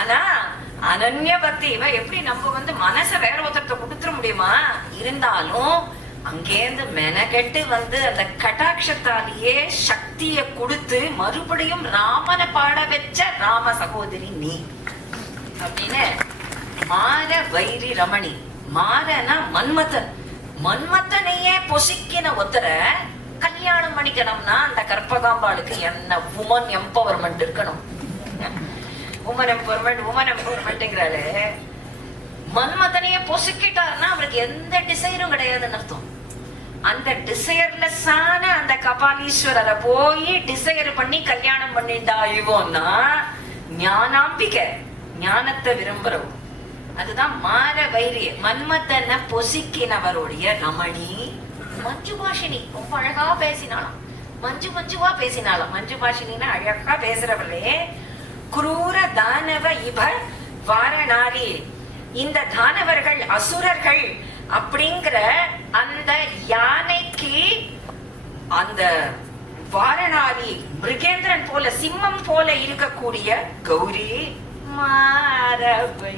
ஆனா அனன்ய பக்தி இவ எப்படி நம்ம மனச வேற ஒருத்தர்கிட்ட கொடுத்துட முடியுமா? இருந்தாலும் அங்கேருந்து மெனக்கெட்டு அந்த கட்டாட்சத்தாலேயே சக்திய கொடுத்து மறுபடியும் ராமனை பாட வச்ச ராம சகோதரி நீ அப்படின்னு மார வைரி ரமணி. மாரனா மன்மதன். மன்மதனையே பொசிக்கின ஒருத்தர கல்யாணம் பண்ணிக்கணும்னா அந்த கற்பகாம்பாளுக்கு என்ன உமன் எம்பவர்மெண்ட் இருக்கணும். உமன் எம்பவர்மெண்ட்ங்கிறாரு. மன்மதனையே பொசுக்கிட்டாருன்னா அவருக்கு எந்த டிசைரும் கிடையாதுன்னு அர்த்தம். அந்த டிசைர்லெஸ்ஸான அந்த கபாலீஸ்வரரை போய் டிசைர் பண்ணி கல்யாணம் பண்ணிட்டா இவோன்னா ஞானாம்பிகை, ஞானத்தை விரும்புறவும். அதுதான் மார வைரிய. மன்மதனை பொசிக்கினவருடைய ரமணி மஞ்சு பாஷினி. ரொம்ப அழகா பேசினாலும், மஞ்சுவா பேசினாலும். மஞ்சு பாஷினா அழகா பேசுறவர்களே. குரூர தானவ இவ வாரணாரி. இந்த தானவர்கள் அசுரர்கள் அப்படிங்கிற அந்த யானைக்கு அந்த வாரணாரி மிருகேந்திரன் போல சிம்மம் போல இருக்கக்கூடிய கௌரி மாரவை.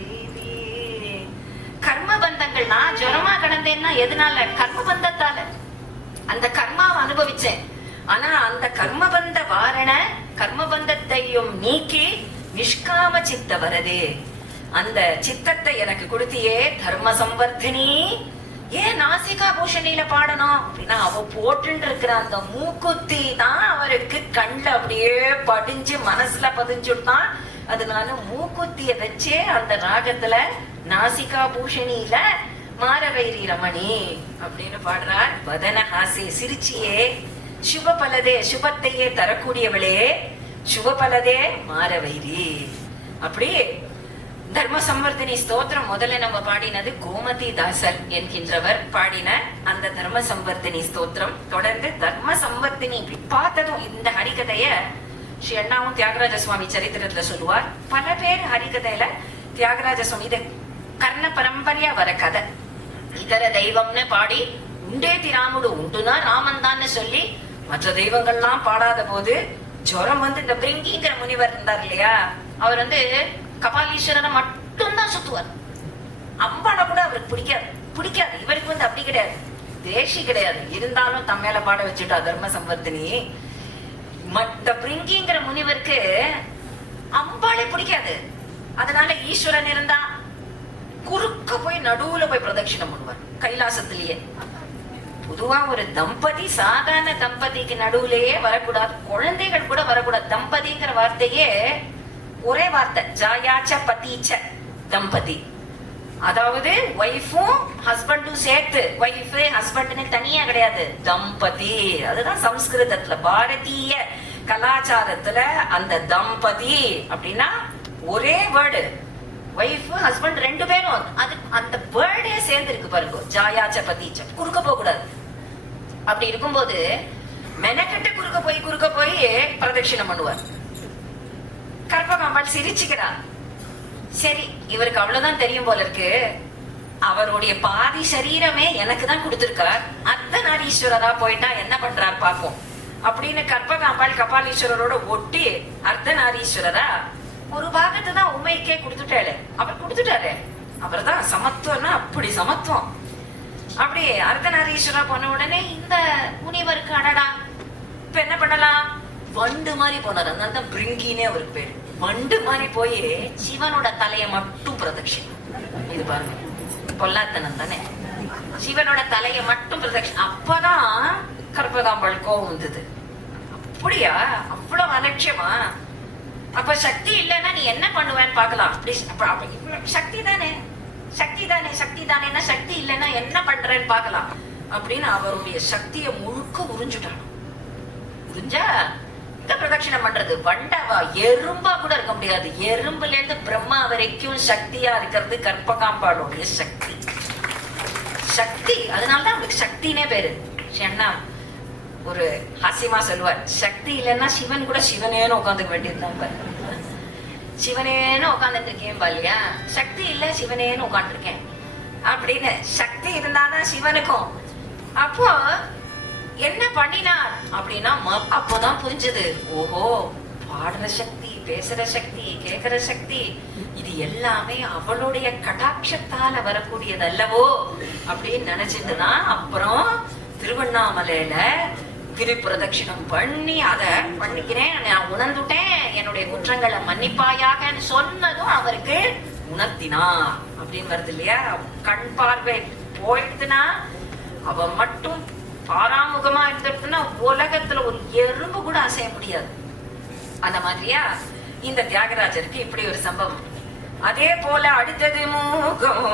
கர்மபந்தங்கள் நான் ஜுரமா கிடந்தேன்னா எதனால? கர்மபந்தத்தால. அந்த கர்மாவை அனுபவிச்சேன். ஆனா அந்த கர்மபந்த வாரண கர்மபந்தத்தையும் நீக்கி நிஷ்காம சித்த வரதே. அந்த சித்தத்தை எனக்கு கொடுத்தியே தர்ம சம்வர்த்தினி. ஏன் நாசிகா பூஷணியில பாடணும் அப்படின்னா அவ போட்டு இருக்கிற அந்த மூக்குத்தி தான் அவருக்கு கண்ல அப்படியே படிஞ்சு மனசுல பதிஞ்சுட்டான். அதனால மூக்குத்திய வச்சே அந்த ராகத்துல நாசிகா பூஷணியில மாரவைரி ரமணி அப்படின்னு பாடுறார். வதனஹாசி, சிரிச்சியே. சுபபலதே, சுபத்தையே தரக்கூடியவளே. சுபபலதே மாரவைரி. அப்படி தர்ம சம்வர்த்தினி ஸ்தோத்திரம் முதல்ல நம்ம பாடினது கோமதி தாசர் என்கின்றவர் பாடின அந்த தர்ம சம்வர்த்தினி ஸ்தோத்திரம். தொடர்ந்து தர்ம சம்வர்த்தினி பார்த்ததும் இந்த ஹரிகதைய ஸ்ரீ அண்ணாவும் தியாகராஜ சுவாமி சரித்திரத்துல சொல்லுவார். பல பேர் ஹரிகதையில தியாகராஜ சுவாமி இது கர்ண பரம்பரையா வர கதை. இதர தெய்வம்னு பாடி உண்டே திராமுடு உண்டுனா ராமன் தான் சொல்லி மற்ற தெய்வங்கள்லாம் பாடாத போது ஜுரம் இந்த பிரிங்கிங்கிற முனிவர் இருந்தார் இல்லையா, அவர் கபாலீஸ்வரனை மட்டும்தான் சுத்துவார். அம்பாள கூட அவருக்கு பிடிக்காது. இவருக்கு அப்படி கிடையாது, தேசி கிடையாது. இருந்தாலும் தம்மேல பாட வச்சுட்டா தர்ம சம்பர்த்தினி. மற்ற பிரிங்கிங்கிற முனிவருக்கு அம்பாளே பிடிக்காது. அதனால ஈஸ்வரன் இருந்தா குறுக்க போய் நடுவுல போய் பிரதட்சிணம் பண்ணுவார் கைலாசத்திலேயே. பொதுவா ஒரு தம்பதி சாதாரண தம்பதிக்கு நடுவுலயே வரக்கூடாது, குழந்தைகள் கூட வரக்கூடாது. தம்பதிங்கிற வார்த்தையே ஒரே வார்த்தை, ஜாயாச்ச பதீச்ச தம்பதி. அதாவது ஒய்ஃபும் ஹஸ்பண்டும் சேர்த்து, ஒய்ஃப் ஹஸ்பண்ட்னு தனியா கிடையாது, தம்பதி. அதுதான் சம்ஸ்கிருதத்துல பாரதிய கலாச்சாரத்துல அந்த தம்பதி அப்படின்னா ஒரே வேர்டு. ஒய்ஃப் ஹஸ்பண்ட் ரெண்டு பேரும் அது அந்த வேர்டே சேர்ந்து இருக்கு பாருங்க, ஜாயாச்ச பதீச்ச. குறுக்க போக கூடாது. அப்படி இருக்கும்போது மெனக்கட்டு குறுக்க போய் பிரதட்சிணம் பண்ணுவார். கற்பகாம்பாள் சிரிச்சுக்கிறார். சரி, இவருக்கு அவ்வளவுதான் தெரியும் போல இருக்கு, அவருடைய பாதி சரீரமே எனக்கு தான் கொடுத்திருக்கார், அர்த்தநாரீஸ்வரரா போயிட்டா என்ன பண்றார் பாப்போம் அப்படின்னு கற்பகாம்பாள் கபாலீஸ்வரரோட ஒட்டி அர்த்தநாரீஸ்வரரா ஒரு பாகத்தை தான் உண்மைக்கே கொடுத்துட்டாரு. அவர் கொடுத்துட்டாரு. அவர் தான் சமத்துவம்னா அப்படி சமத்துவம். அப்படி அர்த்தநாரீஸ்வரா போன உடனே இந்த முனிவருக்கு அடடா இப்ப என்ன பண்ணலாம், வண்டு மாதிரி போனார். அதனால பிரிங்கினே அவருக்கு பேரு. வண்டு மாதிரி போய் சிவனோட தலைய மட்டும் பிரதட்சிணம். இது பாருங்க, பொல்லாத்தனம் தானே. சிவனோட தலைய மட்டும் பிரதட்சிணம். அப்பதான் கற்பகாம்பாள் கோவம் வந்தது. அப்படியா, அவ்வளவு அலட்சியமா? அப்ப சக்தி இல்லைன்னா நீ என்ன பண்ணுவேன்னு பாக்கலாம். சக்தி தானே, சக்தி தானே, சக்தி தானேன்னா சக்தி இல்லைன்னா என்ன பண்றேன்னு பாக்கலாம் அப்படின்னு அவருடைய சக்தியை முழுக்க உறிஞ்சுட்டான். உறிஞ்சா இந்த பிரதட்சிணம் பண்றது வண்டவா எறும்பா கூட இருக்க முடியாது. எறும்புல இருந்து பிரம்மா வரைக்கும் சக்தியா இருக்கிறது கற்பகாம்பாளுடைய சக்தி. சக்தி, அதனாலதான் அவங்களுக்கு சக்தினே பேரு. அண்ணா ஒரு ஹாசியமா சொல்லுவார், சக்தி இல்லைன்னா சிவன் கூட சிவனேன்னு உட்காந்துக்க வேண்டியிருந்தாங்க. சிவனேன்னு உட்காந்துட்டு இருக்கேன் பாலியா, சக்தி இல்ல சிவனேன்னு உட்காந்து இருக்கேன் அப்படின்னு. சக்தி இருந்தாதான் சிவனுக்கும். அப்போ என்ன பண்ணினார் அப்படின்னா அப்போதான் புரிஞ்சது, ஓஹோ பாடுற சக்தி, பேசுற சக்தி, கேட்கிற சக்தி, இது எல்லாமே அவளுடைய கடாட்சத்தால வரக்கூடியது அல்லவோ அப்படின்னு நினைச்சிட்டுதான் அப்புறம் திருவண்ணாமலையில கிரி பிரதட்சிணம் பண்ணி அத பண்ணிக்கிறேன், நான் உணர்ந்துட்டேன், என்னுடைய குற்றங்களை மன்னிப்பாயாகன்னு சொன்னதும் அவருக்கு உணர்த்தினார் அப்படின்னு வருது இல்லையா. கண் பார்வை போயிடுதுன்னா அவ மட்டும் பாராமுகமா இருந்துட்டுன்னா உலகத்துல ஒரு எறும்பு கூட அசைய முடியாது. அந்த மாதிரியா இந்த தியாகராஜருக்கு இப்படி ஒரு சம்பவம். அதே போல அடுத்தது மூகம்